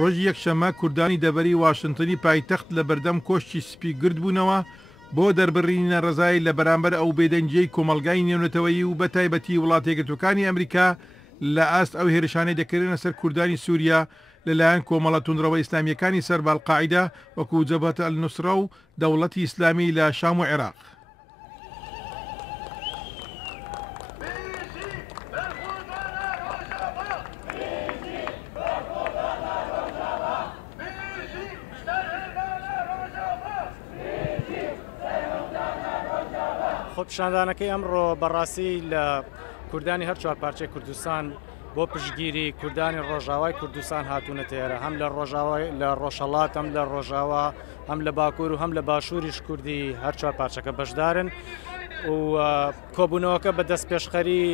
ڕۆژی یەکشەممە کوردانی دەبەری واشنتنی پایتەخت لە بەردەم کۆشتی سپی گرد بوونەوە بۆ دەربڕینە ڕزای لە بەرامبەر ئەو بێدەنجەی کۆمەلگای نێونەتەوەیی و بە تایبەتی وڵاتە یەکگرتووەکانی ئەمریکا لە ئاست ئەو هێرشانەی دەکرێنە سەر کوردانی سووریا لەلایەن کۆمەڵە توندڕەوە ئیسلامیەکانی سەر بالقاعیدا وەکو جەبهەت النوسرە و دەوڵەتی ئیسلامی لە شام و عێراق. خۆپیشاندانەکەی ئەمڕۆ بەڕاستی لە کوردانی هەر چوار پارچەی کوردستان بۆ پشتگیری کوردانی ڕۆژاوای کوردستان هاتوونە تێرە، هەم لە ڕۆژهەڵات، هەم لە ڕۆژاوا، هەم لە باکوور و هەم لە باشووریش کوردی هەر چوار پارچەکە بەشدارن و کۆبوونەوەکە بە دەست پێشخەری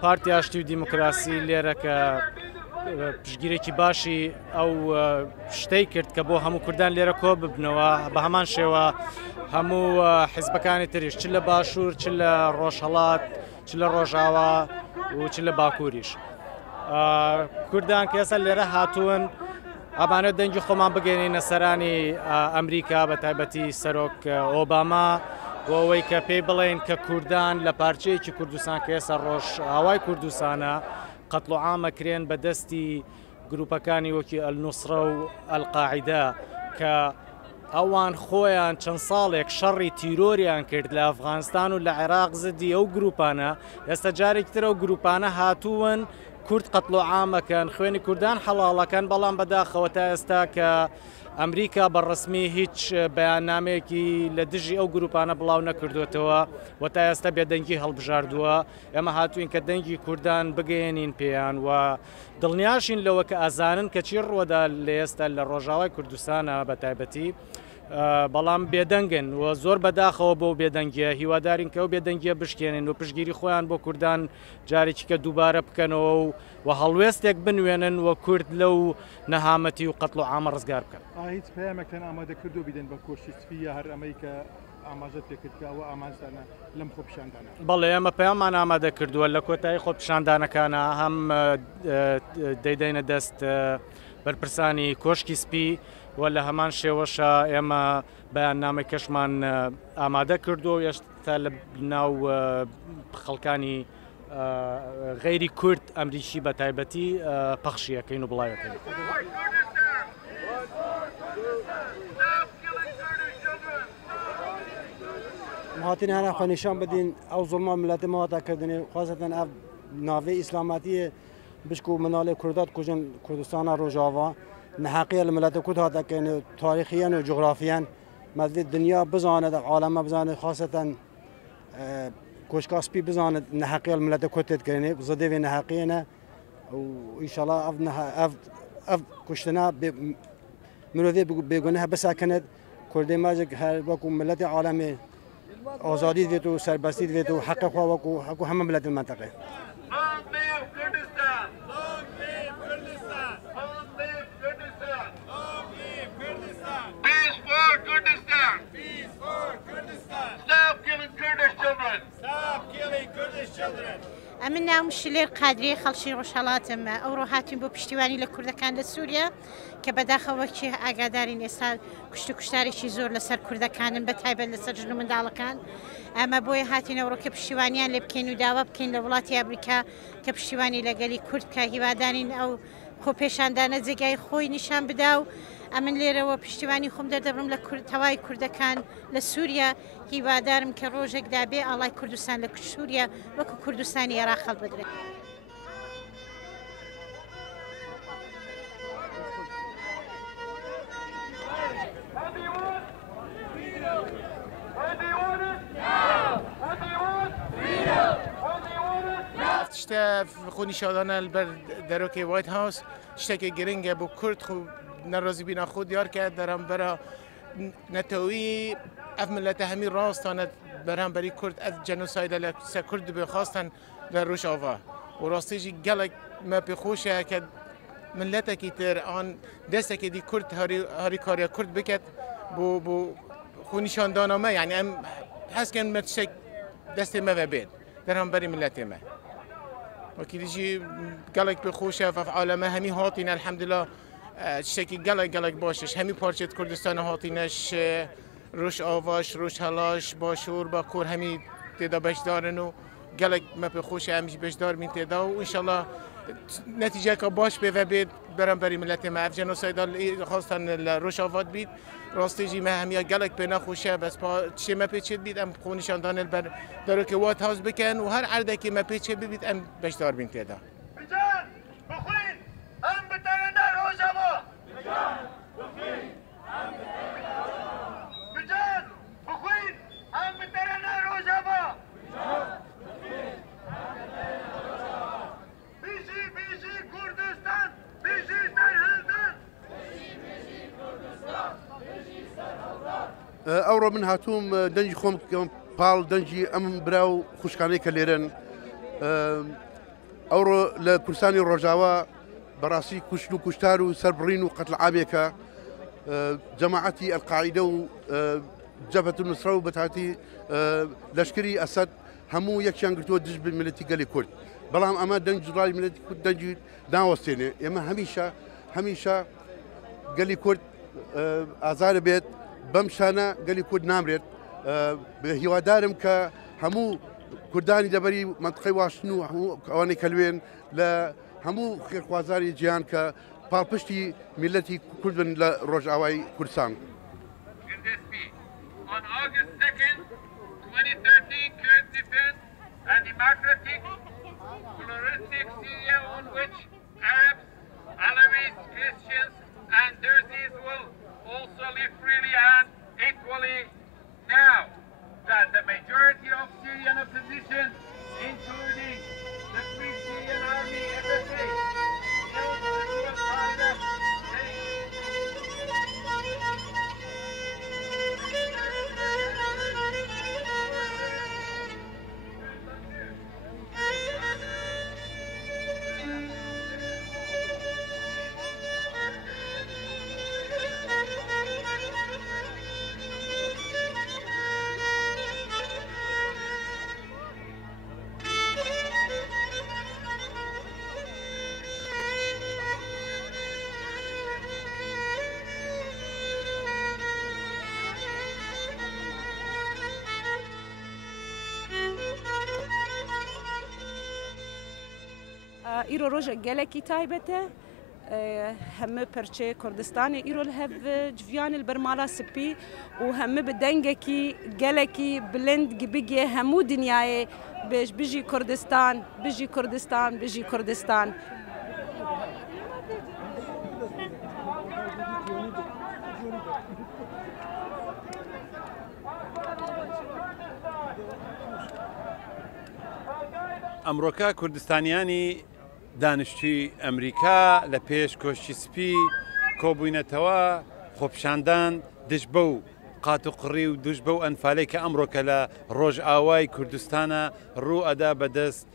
پارتی ئاشتی و دیموکراسی لێرە کە پشتگیرێکی باشی ئەو شتەی کرد کە بۆ هەموو کوردان لێرە کۆ ببنەوە، بە هەمان شێوە هەموو حیزبەکانی تریش چ لە باشوور، چ لە ڕۆژهەڵات، چ لە ڕۆژاوا و چ لە باکووریش. کوردان کە ئێستا لێرە هاتوون ئەمانە دەنگی خۆمان بگەێنینە سەرانی ئەمریکا بە تایبەتی سەرۆک ئۆباما بۆ ئەوەی کە پێی بڵێن کە کوردان لە پارچەیەکی کوردستان کە ئێستا ڕۆژئاوای کوردستانە قەتڵ و عامەکرێن بە دەستی گروپەکانی وەکی ئەلنوسرە و ئەلقاعیدە کە ئەوان خۆیان چەند ساڵێک شەڕی تیرۆریان کرد لە ئەفغانستان و لە عێراق زدی ئەو گروپانە. ئێستا جارێکی تر ئەو گروپانە هاتوون کورد قەتڵ و عامەکەن، خوێنی کوردان حەڵاڵەکەن، بەڵام بەداخەوە تا ئێستا کە ئەمریکا بەڕسمی هیچ بەیاننامەیەکی لە دژی ئەو گروپانە بڵاو نەکردوێتەوە و تا ئێستا بێدەنگی هەڵبژاردووە. ئێمە هاتوین کە دەنگی کوردان بگەێنین پێیان و دڵنیاشین لەوە کە ئازانن کە چی ڕووەدا لە ئێستا لە ڕۆژاوای کوردستانە بە تایبەتی، بەڵام بێدەنگن و زۆر بەداخەوە بۆ بێدەنگیە هیوادارین کە ئەو بێدەنگیە بشکێنن و پشتگیری خۆیان بۆ کوردان جارێکی کە دووبارە بکەنەوە و هەڵوێستێک بنوێنن و کورد لەو نەهامەتی و قەتڵ و عامە ڕزگار بکەن. هیچ پەیامێکتان ئامادە کردو بیدەن بە کۆشتی سپیە هەر ئەمەی کە ئاماژەت پێکردکەوە ئامانجدانە لەم خۆپیشاندانە؟ بەڵێ ئێمە پەیامان ئامادە کردووە لە کۆتایی خۆپیشاندانەکانە هەم دەیدەینە دەست بەرپرسانی کۆشکی سپی و لە هەمان شێوەشە ئێمە بەیاننامەی کەشمان ئامادە کردو و هێشتا لە ناو خەڵکانی غەیری کورد ئەمریکی بە تایبەتی پەخشیەکەین و بڵاوەکەین. هاتین هەر خۆ نیشان بدین ئەو زوڵما ملەتی ماوەتاکردنی خوازەتەن ئەو ناوێ ئیسلاماتیە بشکو مناڵی کوردات کوژن کوردستانە ڕۆژاوا نەحەقیە لە ملەتە کورد هاتەکەن تاریخیان و جغرافیان مەدوێت دنیا بزانێت عالەمە بزانێت خوازەتەن کۆشکا سپی بزانێت نەحەقیە لە ملەتە کورد تێتکردنی زەدەوێ نەحەقیەنە و ئیشەڵا ئەف کوشتنا مرۆڤێ بێگونەه بساکەنێت کوردی ماجێک هەر وەکو ملەتی عالەمی آزادی دوێت و سەربەستی دوێت و حەقی خوا وەکو هەموو ملەتی المنطقه. ئەمن ناوم شلێر قادری خەڵکی ڕۆژهەڵاتم ئەوڕۆ هاتوین بۆ پشتیوانی لە کوردەکان لە سووریا کە بەداخەوەکی ئاگادارین ئێستا کوشت و کوشتارێکی زۆر لەسەر کوردەکانن بە تایبەت لەسەر ژن و منداڵەکان. ئەمە بۆیە هاتینەوە کە پشتیوانیان لێ بکەین و داوا بکەین لە وڵاتی ئەمریکا کە پشتیوانی لەگەلی کورد کە هیوادارین ئەو خۆپێشاندانە جێگای خۆی نیشان بدا و ئەمن لێرەوە پشتیوانی خۆم دەردەبرم لە تەوای کوردەکان لە سووریا هیوادارم کە ڕۆژێکدا بێ ئاڵای کوردستان لە سووریا وەکو کوردستانی عێراق هەڵبدرێت. شتە خۆنیشادانە بەر دەرۆکەی وایت هاوس شتێکی گرنگە بۆ کورد نەڕۆزی بینا خۆ دیار کرد دەرامبەرە نەتەوەی ئەف ملەتە هەمی ڕاستانە بەرامبەری کورد ئەف جەنۆسایدە لە سەر کورد بێ خواستن لە ڕۆژاوا و ڕاستیژی گەلێک مە پێخۆشە کە ملەتێکی تر ئان دەستێکی دی کورد هەری کاریە کورد بکەت بۆ خۆنیشاندانەمە یعنی ئەم هەستکەن مە تشتێک دەستی مەوە بێت دەرامبەری ملەتێ مە وكيجي قالك بخوشه في عالمه همي هاتينا الحمد لله شتكي قالك باشش همي بارچه كردستان هاتينش روش آواش روش هلاش باشور باکور همي تدا بشدارن و قالك ما بخوشه همش بشدار من تدا وان شاء الله نتیجه که باش به بید برام بری ملت ما اف جنوساید خواستن روش آواد بید راستی جی ما همیا گلک به نخوشه بس پا چه ما پیچید بید ام خونشان دانل بر دارو که وات هاوس بکن و هر عرده که ما پیچید بید ام بشدار بین تیدا بجان بخوین ام بترنه روزما بجان بخوین ام بترنه روزما بیشی کردستان بیشی سرهلدان ئەوڕۆ من هاتووم دەنجی خۆم پاڵ دەنجی ئەم براو خوشکانەی کە لێرن ئەوڕۆ لە کوردستانی ڕۆژاوە بەڕاستی کوشت و کوشتار و سەربڕین و قەتڵ عامێکە جەماعەتی ئەلقاعیدە و جەبهەت النوسرە و بەتاتی لەشکری ئەسەد هەموو یەکیان گرتووە دژ بە میلەتی گەلی کورد بەڵام ئەمە دەنج ڕای میلەتی کورد دەنجی ناوەستێنێ ئێمە هەمیشە گەلی کورد ئازارە بێت بەم شانە گەلی کورد نامرێت هیوادارم کە هەموو کوردانی دەبەری منطقەی واشتن و هەموو ئەوانەی کە لوێن لە هەموو خێرخوازاری جیهان کە پاڵپشتی میلەتی کورد بن لە ڕۆژئاوای کوردستان. On August 2nd, 2013, Kurd defense and democratic pluralistic Syria on which Arabs, Alawis, Christians and Druses will also live freely and equally now that the majority of Syrian opposition, including the Free Syrian Army, FSA, ایرو روژه گلکی تایبته همه پرچه کردستان ایرو الهب جویان البرمالا سپی و همه بدنگه کی گلکی بلند گبیگه همو دنیای بيجي كردستان بيجي كردستان بيجي كردستان. ئەمڕۆکە کوردستانیانی دانیشتووی ئەمریکا لە پێش کۆشتی سپی کۆبووینەتەوە خۆپشاندان دش بە و قات و قڕی و دوش بە و ئەنفالەی کە ئەمڕۆکە لە ڕۆژئاوای کوردستانە ڕوو ئەدا بەدەست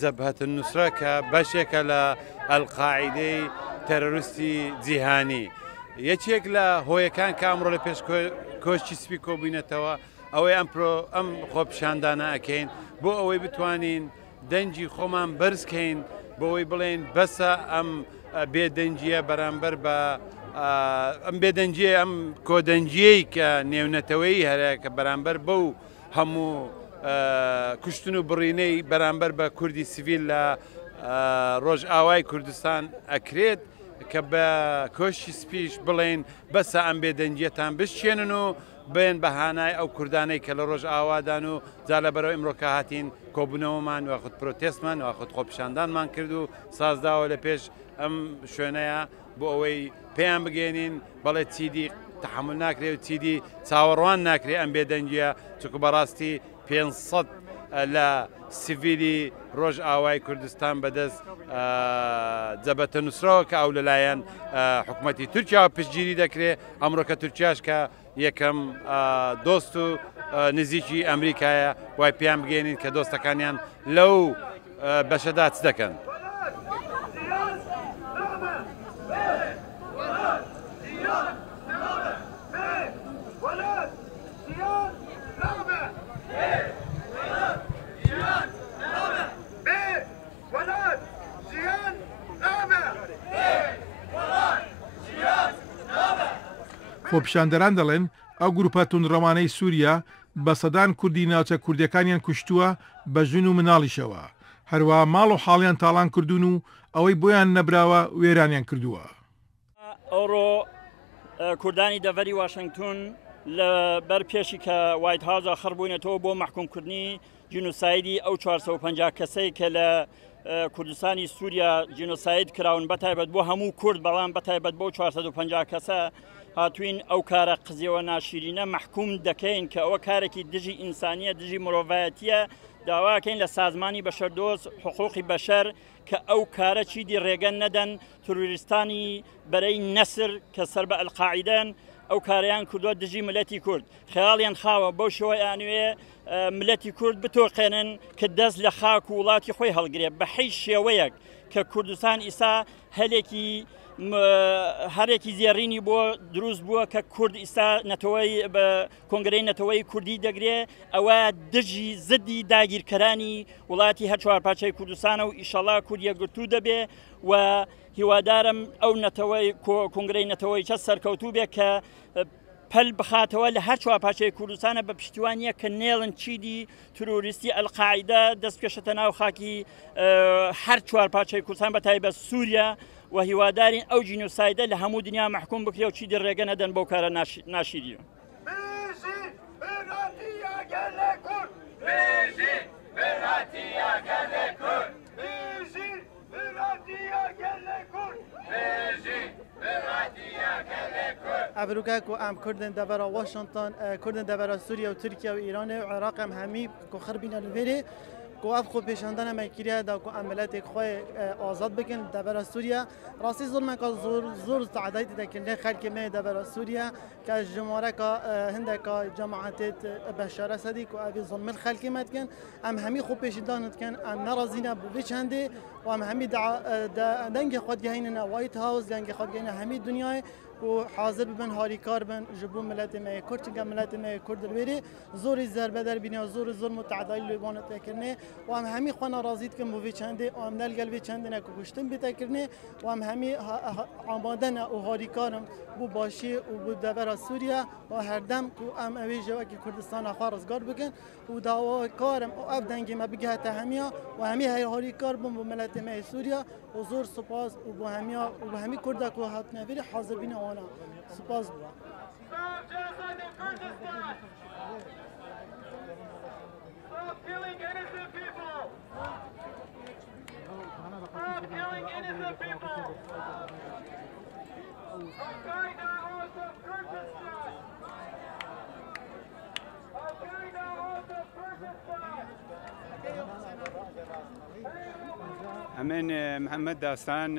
جەبهەت النوسرە کە بەشێکە لە ئەلقاعیدەی تەرۆریستی جیهانی. یەکێک لە هۆیەکان کە ئەمڕۆ لە پێش کۆشتی سپی کۆبووینەتەوە ئەوەی ئەم خۆپشاندانە ئەکەین بۆ ئەوەی بتوانین دەنجی خۆمان بەرزکەین بۆەوەی بڵێن بەسە ئەم بێدەنجیە بەرامبەر بە ئەم بێدەنجیە ئەم کۆدەنجیەی کە نێونەتەوەی هەرە کە بەرامبەر بەو هەموو کوشتن و بڕینەی بەرامبەر بە کوردی سیڤیل لە ڕۆژئاوای کوردستان ئەکرێت کە بە کۆشتی سپیش بڵێن بەسە ئەم بێدەنجیەتان بشێنن و بێن بەهانای ئەو کوردانەی کە لە ڕۆژ ئاوادان و جا لەبەرەوە ئیمڕۆکە هاتین کۆبوونەوەمان واخود پرۆتێستمان واخود خۆپشاندانمان کرد و سازداوە لە پێش ئەم شوێنەیە بۆ ئەوەی پێیان بگەێنین بەڵێ چیدی تحمل ناکرێ و چیدی چاوەڕوان ناکرێ ئەم بێدەنجیە چونکە بەڕاستی 500 لە سیڤیلی ڕۆژ ئاوای کوردستان بەدەست جەبهەتە نوسرەوە کە ئەو لەلایەن حکوومەتی تورکیا پشتگیری دەکرێت ئەمڕۆکە تورکیاش کە یەکەم دۆست و نزیکی ئەمریکایە وای پێیان بگەێنین کە دۆستەکانیان لەو بەشەدا چ دەکەن. خۆپیشاندەران دەڵێن ئەو گروپە توندڕەوانەی سووریا بە سەدان کوردی ناوچە کوردەکانیان کوشتووە بە ژن و مناڵیشەوە، هەروە ماڵ و حاڵیان تاڵان کردوون و ئەوەی بۆیان نەبراوە وێرانیان کردووە. ئەوڕۆ کوردانی دەڤەری واشنگتن لە بەر پێشی کە وایت هاوزە خڕبوونێتەوە بۆ محکومکردنی جینۆسایدی ئەو 450 کەسەی کە لە کوردستانی سووریا جینۆساید کراون بەتایبەت بۆ هەموو کورد، بەڵام بەتایبەت بۆ 450 کەسە هاتوین ئەو کارە قزیەوە ناشرینە محکوم دەکەین کە ئەوە کارێکی دژی ئینسانیە، دژی مرۆڤایەتیە، داواکەین لە سازمانی بەشەردۆست حقوقی بەشەر کە ئەو کارە چیدی ڕێگە نەدەن تروریستانی بەرەی نەسر کە سەر بە ئەلقاعیدەن ئەو کاریان کردووە دژی ملەتی کورد. خەیاڵیان خاوە بەو شێوەی ئانوێ ملەتی کورد بتۆقێنن کە دەست لە خاک و وڵاتی خۆی هەڵگرێت بە حەی شێوەیەک کە کوردستان ئیسا هەرێکی زێڕینی بۆ دروست بووە کە کورد ئیستا نەتەوەی بە کۆنگرەی نەتەوەی کوردی دەگرێ، ئەوە دژی زدی داگیرکەرانی وڵاتی هەر چوارپاچەی کوردستانە و ئیشەڵا کوردیە گرتوو دەبێ و هیوادارم ئەو نەتەوەی کۆنگرەی نەتەوەی چە سەرکەوتوو بێ کە پەل بخاتەوە لە هەر چوارپاچەی کوردستانە بە پشتیوانیە کە نێڵن چیدی تروریستی ئەلقاعیدە دەست پێشەتە ناو خاکی هەر چوارپاچەی کوردستان بەتایبەت سووریا و هیوادارین ئەو جینۆسایدە لە هەموو دنیا محکوم بکرێ و چیدی ڕێگە نەدەن بەو کارە ناشیریە. ابروگا کو ام کردن دبر واشنگتن کردن دبر سوریه و ترکیه و ایران و عراق هم همی کو خربینا لویری کو اف خو پیشاندن مکریه دا کو عملیات خو آزاد بکن دبر سوریه راستی ظلم کا زور تعداد دکن خلک می دبر سوریه که جمهوره کا هند کا جماعت بشار اسدی کو ابي ظلم الخلق متكن ام همي خو پیشاندن کن ام ناراضینا بو چنده و ام همي دنگ خود گهیننا وایت هاوس دنگ خود گهیننا همي دنیای و حاضر ببن هاریکار بن جبو ملت ما کرد چنگا ملت ما کرد الویری زوری ضربه در بینی زور ظلم و تعدیل لیوان تکرنه و هم همی خوانا راضیت که موی چنده و هم دل قلبی چنده نکوشتن بتکرنه و هم همی آمادن و هاریکارم بو باشی و بو دبر سوریه و هر دم کو ام اوی جوا که کردستان خارزگار بکن و دعوا کارم و اف دنگی ما بگه تهمیا و همی هاریکار بم بو ملت ما سوریه و زور سپاس و بو همیا و بو همی کرد کو هات نویری حاضر بینه سپاس بوا. أمين محمد داستان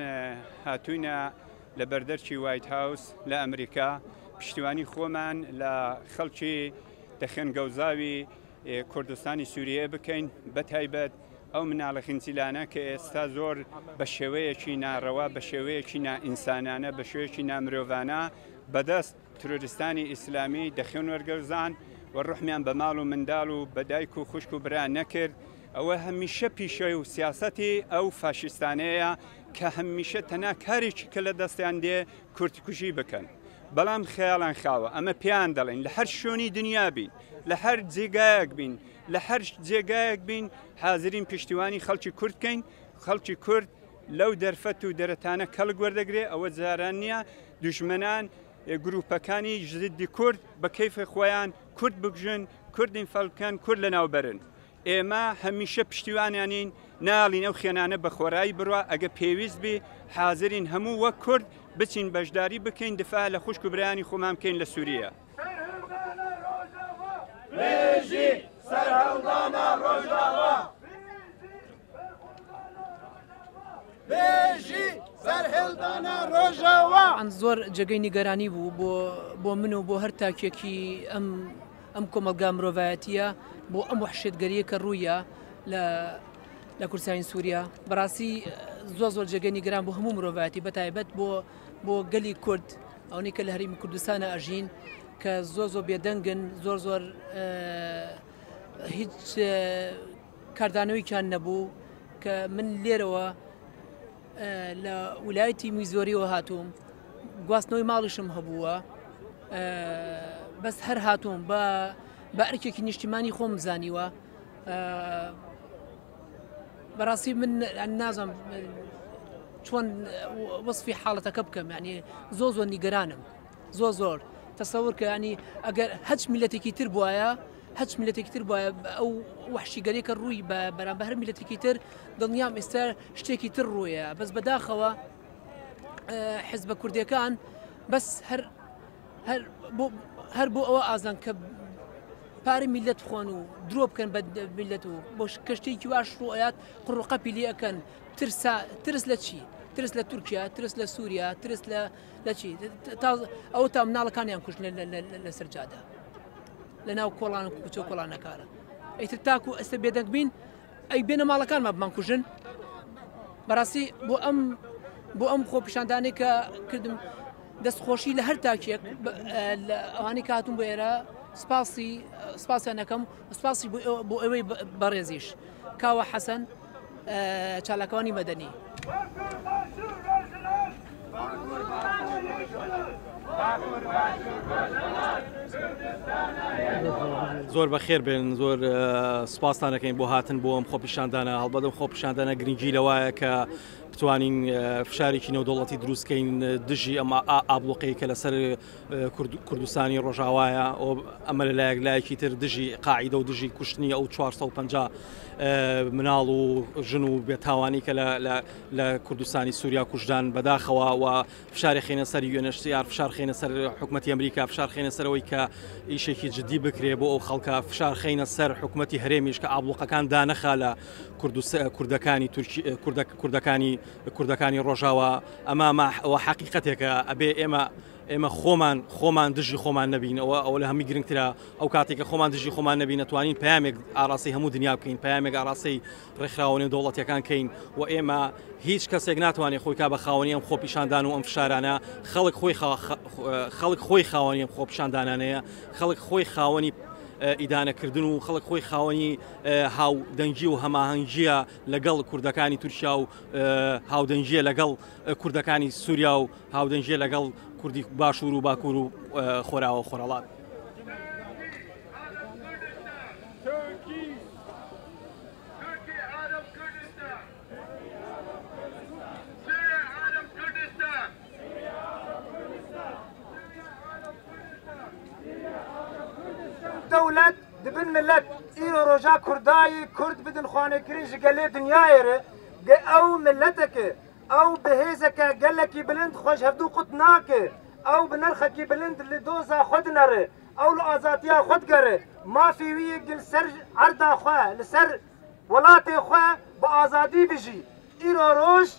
هاتونا لبردرشي وايت هاوس لأمريكا پشتیوانی خۆمان لە خەڵکی دەخێن گەوزاوی کوردستانی سووریە بکەین بەتایبەت ئەو مناڵە خینچیلانە کە ئێستا زۆر بە شێوەیەکی ناڕەوا بە شێوەیەکی نائینسانانە بە شێوەیەکی نامرۆڤانە بەدەست ترۆریستانی ئیسلامی دەخێن وەرگەوزان و ڕوحمیان بە ماڵ و منداڵ و بە دایک و خوشک و برا نەکرد ئەوە هەمیشە پیشەی و سیاسەتی ئەو فاشیستانەیە کە هەمیشە تەنها کارێکی کە لە دەستیان دێ کورتکوژی بکەن. بەڵام خەیاڵان خاوە ئەمە پێیان دەڵێن لە هەر شوێنی دنیا بین لە هەر جێگایەک بین لە هەر جێگایەک بین حاضرین پشتیوانی خەڵکی کورد بکەین خەڵکی کورد لەو دەرفەت و دەرەتانە کەڵک وەردەگرێ ئەوە جاران نییە دوژمنان گروپەکانی ژدی کورد بە کەیفی خۆیان کورد بکژن کوردین فەڵکەن کورد لەناوبەرن ئێمە هەمیشە پشتیوانیانین ناڵین ئەو خێنانە بە خۆرایی بڕوە ئەگە پێویست بێ حاضرین هەموو وەک کورد بچین بەشداری بکەین دفاع لە خوشک و برایانی خۆمان بکەین لە سووریە. بێژی سەرهەڵدانە ڕۆژاوا بێژی سەرهێڵدانە ڕۆژاوا ئەم زۆر جێگەی نیگەرانی بوو بۆ من و بۆ هەر تاکێکی ئەم کۆمەلگا مرۆڤایەتیە بۆ ئەم وحشێتگەریە کە ڕوویە لە کوردستانی سووریا بەڕاستی زۆر جێگەی نیگەران بۆ هەموو مرۆڤایەتی بەتایبەت بۆ گەلی کورد ئەوەی کە لە هەرێمی کوردستانە ئەژین کە زۆر بێدەنگن زۆر هیچ کاردانەوەیان نەبوو کە من لێرەوە لە ویلایەتی میزۆریەوە هاتووم گواستنەوەی ماڵیشم هەبووە بەس هەر هاتووم بە ئەرکێکی نیشتیمانی خۆم زانیوە بەڕاستی من نازانم چۆن وەسفی حاڵەتەکە بکەم ینی زۆر نیگەرانم زۆر تەسەور کە ینی ئەگەر هەچ میلەتێکی تر بواە هەچ میلەتێکی تر بواە ئەو وحشیگەرێکە ڕووی بەرامبەر هەر میلەتێکی تر دڵنیام ئێستا شتێکی تر ڕوویە بەس بەداخەوە حیزبە کوردیەکان بەس هەر بۆ ئەوە ئازان کە پارەی میلەت بخۆن و درۆ بکەن بە میلەت و بۆ کەشتێکی واش ڕوئات قڕوقەپی لێ ئەەکەن ترس لە چی؟ ترس لە تورکیا ترس لە سووریا ترس لە چی ئەو تا مناڵەکانیان کوشت لە سەرجادا لە ناو کۆڵان کوچە کۆڵانەکانە ئەیتر تاکو ئەستە بێدەنگ بین ئەی بێنە ماڵەکانمان بمان کوژن بەڕاستی بۆ ئەم خۆپیشاندانەی کە کردم دەستخۆشی لە هەر تاکێک ئەوانەی کە هاتوون بۆ ئێرە سپاسیان نەکەم سپاسی بۆ ئەوەی بەڕێزیش کاوە حەسەن چالاکەوانی مەدەنی زۆر بەخێر بێن زۆر سپاسانەکەین بۆ هاتن بۆ ئەم خۆپیشاندانە هەڵبەت خۆپیشاندانە گرنگی لەوایە کە بتوانین فشارێکی نێودەوڵەتی دروستکەین دژی ئەم ئابلوقەی کە لەسەر کوردستانی ڕۆژاوایە ئەمە لەلایەک لایەکی تر دژی قاعیدە و دژی کوشتنی ئەو 450 مناڵ و ژن و بێتاوانی کە لە کوردستانی سووریا کوژدان بەداخەوە و فشاری خێنە سەر UNHCR فشار خێنە سەر حکوومەتی ئەمریکا فشار خێنە سەرەوەی کە ئیشێکی جدی بکرێ بۆ ئەو خەڵکە فشار خێنە سەر حکوومەتی هەرێمیش کە ئابلوقەکان دانەخا لە کوردەکانی ڕۆژاوە ئەمە حقیقەتێکە ئەبێ ئێمە خۆمان دژی خۆمان نەبین ئەوە لە هەمی گرنگترە ئەو کاتێکە خۆمان دژی خۆمان نەبین نتوانین پامێک ئاراسی هەموو دنیا بکەین پامێک ئاراسی ڕێکخراوەی دەوڵەتیەکان کەین و ئێمە هیچ کەسێک ناتوانێت خۆی کا بە خاوەنی ئەم خۆپیشاندان و ئەم فشارانە خەڵک خۆی خاوەنی ئەم خۆپیشاندانانەیە خەڵک خۆی خاوەنی ئیدانەکردن و خەڵک خۆی خاوەنی هاودەنگی و هەماهەنگیە لەگەڵ کوردەکانی تورکیا و هاودەنگیە لەگەڵ کوردەکانی سووریا و هاودەنگیە لەگەڵ کوردی باشوور و باکوور و خۆراوە خۆرەڵات. دولت دبن ملت ایرو روژا کردایی کرد بدن خانه کریش گله دنیای ره او ملتک او بهیزک گلکی بلند خوش هفدو قط ناکه او بنرخکی بلند لدوزا خود نره او لآزاتیا خود گره ما فیوی گل سر عردا خواه لسر ولات خواه با آزادی بجی ایرو روش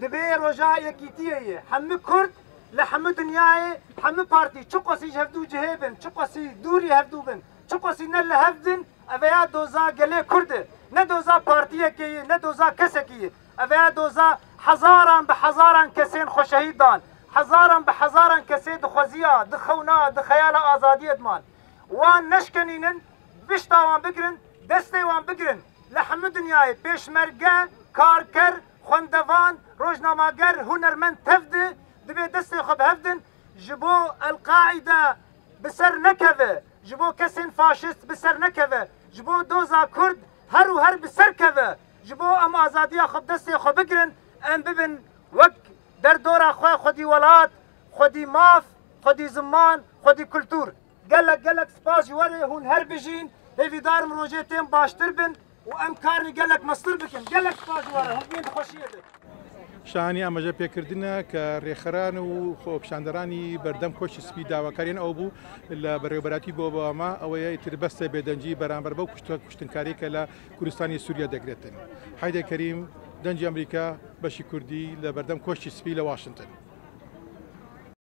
دبی روژا یکیتیه همه کرد لحمه دنیای همه پارتی چو قصی هفدو جهبن چو قصی دوری هفدو بن چو قصی نه لهفدن اویا دوزا گله کرده نه دوزا پارتیه که نه دوزا کسه که اویا دوزا هزاران به هزاران کسین خوشهیدان هزاران به هزاران کسی دخوزیا دخونا دخیال آزادی ادمان وان نشکنینن بشتاوان بگرن دسته وان بگرن لحمه دنیای پیشمرگه کارکر خوندوان روزنامه‌گر هنرمند تفده دبی دسته خود هفدن جبو القاعده بسر نکوه جبو کسین فاشست بسر نکوه جبو دوزا کرد هر و هر بسر کوه جبو ام آزادی خود دسته خود بگرن ام ببین وک در دورا خودی ولات خودی ماف خودی زمان خودی کلتور گلک سپاس جواره هون هر بجین هیوی دارم روژه تیم باشتر بن و ام کارنی گلک مصدر بکن گلک سپاس جواره هم بین خوشیه ده شانی ئەمەژە پێکردنە کە ڕێخەران و خۆپیشاندەرانی بەردەم کۆچی سپی داواکاریان ئەو بوو لە بەڕێوەبەراتی بۆ بەوامە ئەوەیە ئیتر بەستە بێدەنجی بەرامبەر بەو کوشتنکاری کە لە کوردستانی سووریا دەگرێتن. حیدە کەریم دەنجی ئەمریکا بەشی کوردی لە بەردەم کۆچی سپی لە واشنگتن.